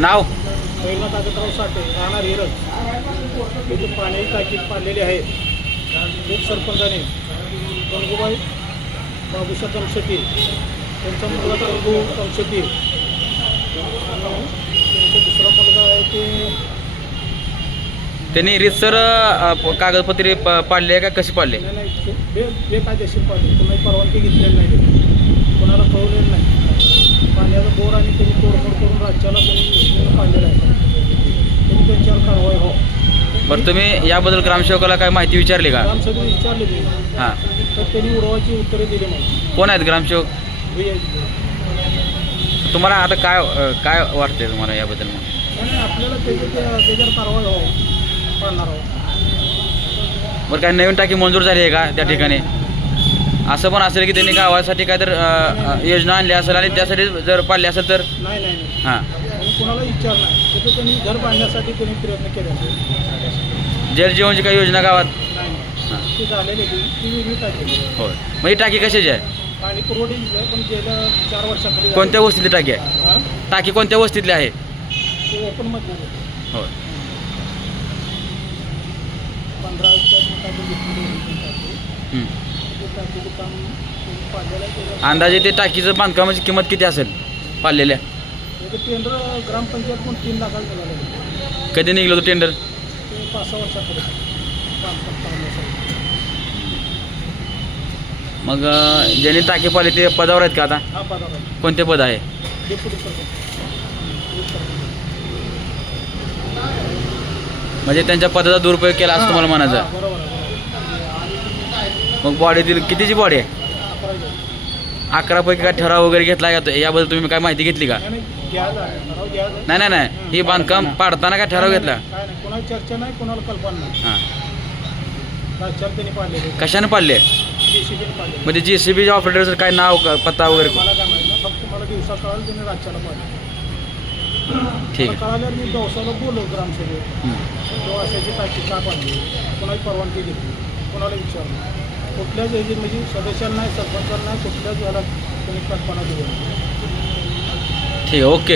नाव? पहिला तागतराव साठे राहणार हिरज. इथे पाण्याची टाकी पाडलेली आहे. उपसरपंचाने गंगूबाई बाबूशा तमशेटी त्यांचा मुलगा गंगू त्यांचा दुसरा मुलगा आहे ते त्यांनी रितसर कागदपत्रे पाडले आहे का? कशी पाडले? बेकायदेशीर पाडले. कुणाही परवानगी घेतलेली नाही. कोणाला कळवलेलं नाही पाण्याचा बोर आणि त्यांनी तोडफोड करून राज्याला त्यांनी घेऊन पाडलेला आहे त्यांनी त्यांच्यावर कारवाई हो बरं तुम्ही याबद्दल ग्रामसेवकाला काय माहिती विचारली का? विचारले हां. तर त्यांनी उडवायची उत्तरे दिली मला कोण आहेत ग्रामसेवक? हे तुम्हाला आता काय अ, काय वाटतंय तुम्हाला याबद्दल मग? आणि आपल्याला त्याच्या त्या- त्याच्यावर कारवाई हो पाडणार आहोत. बरं काय नवीन टाकी मंजूर झाली आहे का त्या ठिकाणी? असं पण असेल की त्यांनी गावासाठी काय तर अ, अ, योजना आणली असेल आणि त्यासाठी जर पाडली असेल तर? नाही नाही नाही. हां. आणि कुणाला विचार नाही. तिथे त्यांनी घर बांधण्यासाठी त्यांनी प्रयत्न केले जल जीवनची काही योजना गावात? नाही ती झालेली ती ती वेगळी टाकी होय. मग ही टाकी कशाची आहे? पाणी पुरवठीची आहे पण गेल्या चार वर्षाखाली कोणत्या वस्तीतली टाकी आहे? हां? टाकी कोणत्या वस्तीतली आहे? ते ओपनमध्ये. होय. पंधरा टाकी टाकी. हं. ते टाकीचं काम त्याचं- अंदाजे ते टाकीचं बांधकामाची किंमत किती असेल? पाडलेल्या? त्याचं टेंडर ग्रामपंचायत पण तीन लाखाला निघालेलं आहे. कधी निघलं होतं टेंडर ते पाच सहा मग अ, ज्यांनी टाकी पाडली ते पदावर आहेत का आता? हा आहे कोणते पद आहे? डेप्युटी सरपंच म्हणजे त्यांच्या पदाचा दुरुपयोग केला असं तुम्हाला म्हणायचं? हा, बरोबर आहे बरोबर मग बॉडीतील कितीची बॉडी आहे? अकरा. अकरापैकी काय ठराव वगैरे घेतला का? याबद्दल तुम्ही काय माहिती घेतली का? नाही, नाही, नाही नाही नाही. ही बांधकाम पाडताना काय ठराव घेतला? काय नाही कोणाची चर्चा नाही कोणाला कल्पना नाही. हाँ. राज्यात त्यांनी पाडलेले कशाने पाडले? जेसीबीने पाडलेले म्हणजे जी सी बीच्या ऑपरेटरचं काय नाव का- पत्ता वगैरे मला काय माहिती नाही. फक्त मला दिवसा कळालं त्यांनी राज्याला पाडले. ठीक मला आहे. कळाल्यावर मी दिवसाला बोललो ग्रामसभेत. हं. तेव्हा अशाची टाकी का पाडली. कोणाची परवानगी घेतली? कोणाला विचारलं? कुठल्याच याची म्हणजे सदस्यांना सरपंचांना कुठल्याच याला त्यांनी कल्पना दिली नाही. okay